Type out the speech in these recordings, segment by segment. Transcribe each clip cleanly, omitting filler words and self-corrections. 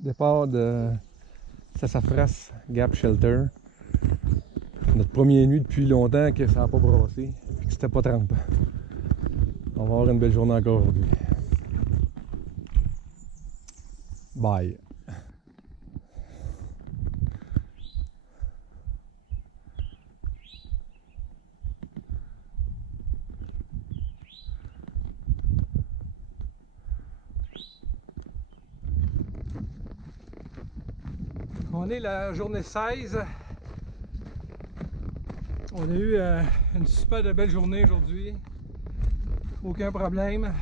Départ de Sassafras Gap Shelter. Notre première nuit depuis longtemps que ça n'a pas brassé et que c'était pas trempé. On va avoir une belle journée encore aujourd'hui. Bye. On est la journée 16. On a eu une super belle journée aujourd'hui. Aucun problème.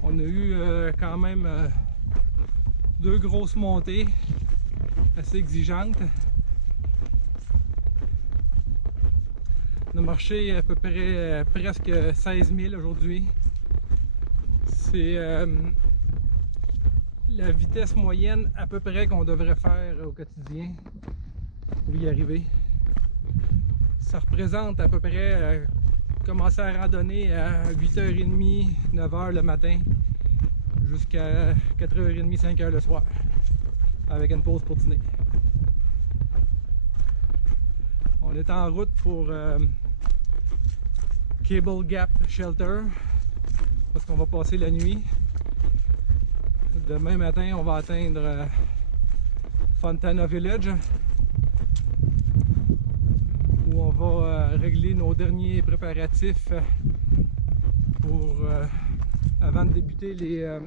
On a eu quand même 2 grosses montées assez exigeantes. On a marché à peu près presque 16 000 aujourd'hui. C'est la vitesse moyenne à peu près qu'on devrait faire au quotidien pour y arriver. Ça représente à peu près commencer à randonner à 8h30, 9h le matin jusqu'à 4h30, 5h le soir avec une pause pour dîner. On est en route pour Cable Gap Shelter parce qu'on va passer la nuit. Demain matin, on va atteindre Fontana Village où on va régler nos derniers préparatifs pour avant de débuter les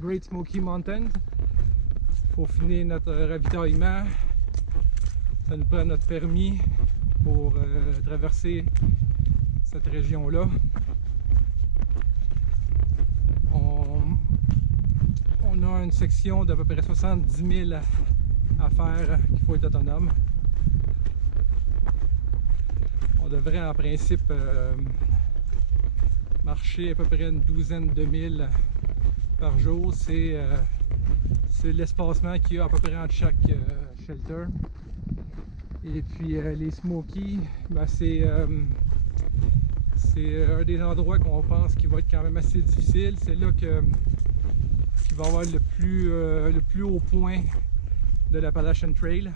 Great Smoky Mountains. Il faut finir notre ravitaillement. Ça nous prend notre permis pour traverser cette région-là. On a une section d'à peu près 70 000 à faire qu'il faut être autonome. On devrait en principe marcher à peu près une douzaine de milles par jour. C'est l'espacement qu'il y a à peu près entre chaque shelter. Et puis les Smokies, ben c'est un des endroits qu'on pense qui va être quand même assez difficile. C'est là qu'il va y avoir le plus haut point de l'Appalachian Trail,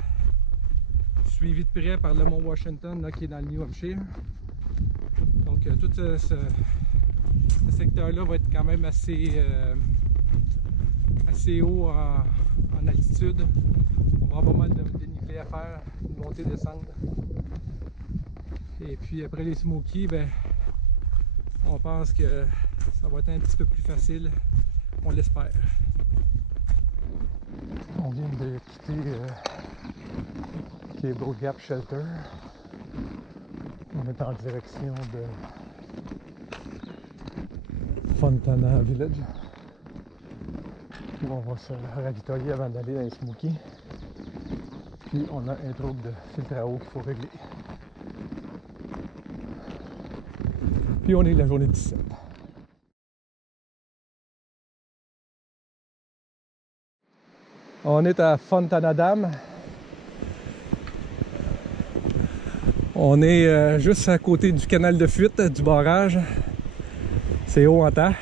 suivi de près par le mont Washington là, qui est dans le New Hampshire. Donc tout ce secteur-là va être quand même assez haut en altitude. On va avoir pas mal de dénivelé à faire, une montée-descente. Et puis après les Smokies, ben, on pense que ça va être un petit peu plus facile, on l'espère. On vient de quitter Cable Gap Shelter. On est en direction de Fontana Village. Où on va se ravitailler avant d'aller dans les Smokies. Puis on a un truc de filtre à eau qu'il faut régler. Puis on est la journée 17. On est à Fontana Dam. On est juste à côté du canal de fuite du barrage. C'est haut en temps.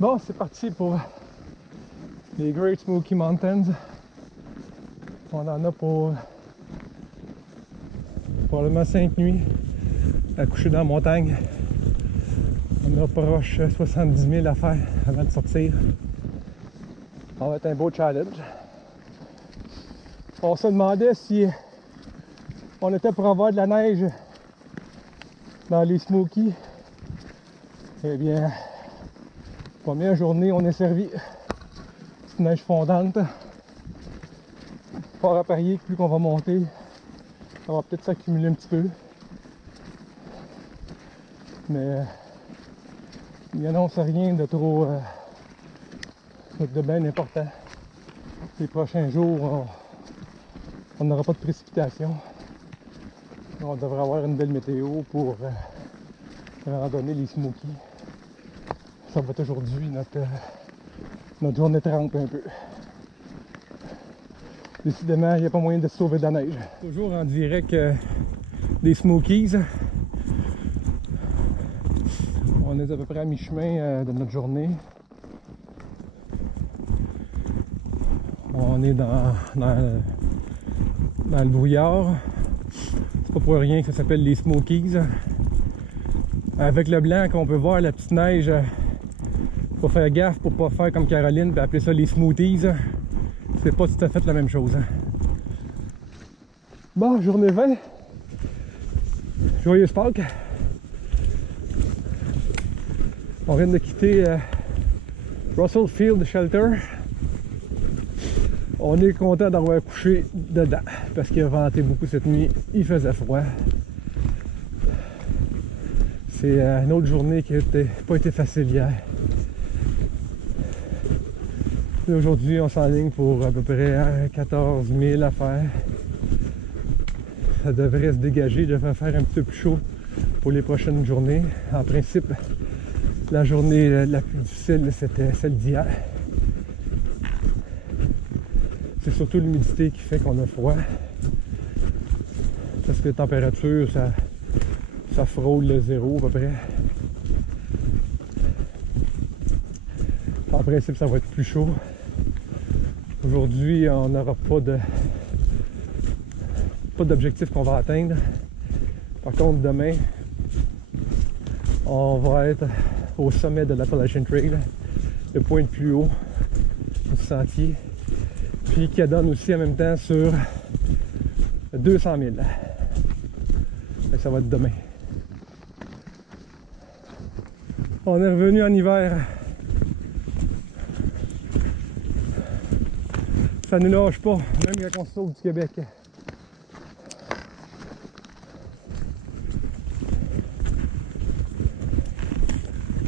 Bon, c'est parti pour les Great Smoky Mountains. On en a pour probablement 5 nuits à coucher dans la montagne. On approche 70 000 à faire avant de sortir. Ça va être un beau challenge. On se demandait si on était pour avoir de la neige dans les Smokies. Eh bien, première journée, on est servi. Petite neige fondante. Fort à parier que plus qu'on va monter, ça va peut-être s'accumuler un petit peu. Mais il n'annonce rien de trop de bien important. Les prochains jours, on n'aura pas de précipitation. On devrait avoir une belle météo pour randonner les Smokies. Ça va être aujourd'hui notre journée trempe un peu. Décidément, il n'y a pas moyen de se sauver de la neige. Toujours en direct des Smokies. On est à peu près à mi-chemin de notre journée. On est dans le brouillard. C'est pas pour rien que ça s'appelle les Smokies. Avec le blanc qu'on peut voir, la petite neige, faut faire gaffe pour pas faire comme Caroline et appeler ça les smoothies. C'est pas tout à fait la même chose. Bon, journée 20. Joyeuse Pâques. On vient de quitter Russell Field Shelter. On est content d'avoir couché dedans parce qu'il a venté beaucoup cette nuit. Il faisait froid. C'est une autre journée qui n'a pas été facile hier. Et aujourd'hui, on s'enligne pour à peu près 14 000 à faire. Ça devrait se dégager, devrait faire un petit peu plus chaud pour les prochaines journées. En principe, la journée la plus difficile, c'était celle d'hier. C'est surtout l'humidité qui fait qu'on a froid. Parce que la température, ça frôle le zéro à peu près. En principe, ça va être plus chaud. Aujourd'hui, on n'aura pas d'objectif qu'on va atteindre. Par contre, demain, on va être au sommet de l'Appalachian Trail, le point le plus haut du sentier, puis qui donne aussi en même temps sur 200 000. Ça va être demain. On est revenu en hiver. Ça ne nous lâche pas, même quand on sauve du Québec.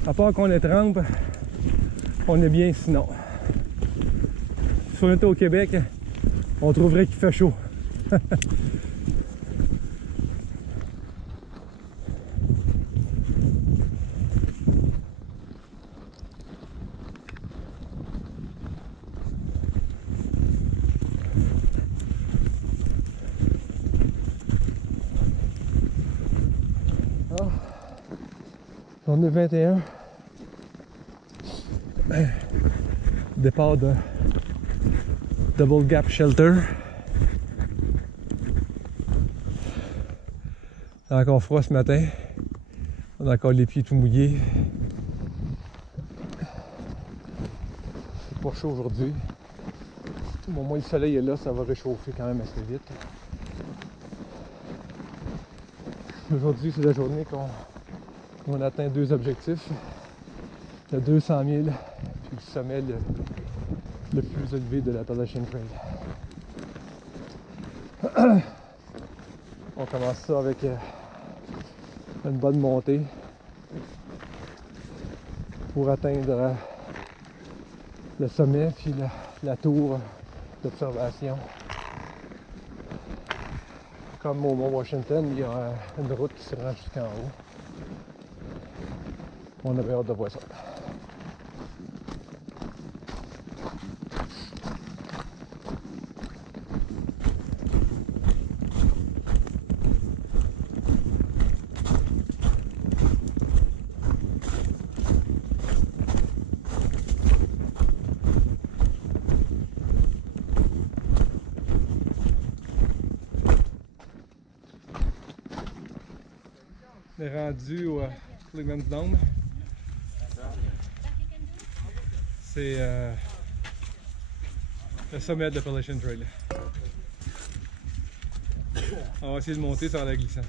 À part qu'on est trempe, on est bien sinon. Si on était au Québec, on trouverait qu'il fait chaud. Journée 21. Départ de Double Gap Shelter. Il a encore froid ce matin. On a encore les pieds tout mouillés. C'est pas chaud aujourd'hui. Au moins le soleil est là, ça va réchauffer quand même assez vite. Aujourd'hui, c'est la journée qu'on atteint deux objectifs. Le 200 000 puis le sommet le plus élevé de l'Appalachian Trail. On commence ça avec une bonne montée pour atteindre le sommet puis la tour d'observation. Comme au Mont Washington, il y a une route qui se rend jusqu'en haut. On avait hâte de voir ça. On est rendu au Fleetman's Dome. C'est le sommet de l'Appalachian Trail. On va essayer de monter, ça a l'air glissant.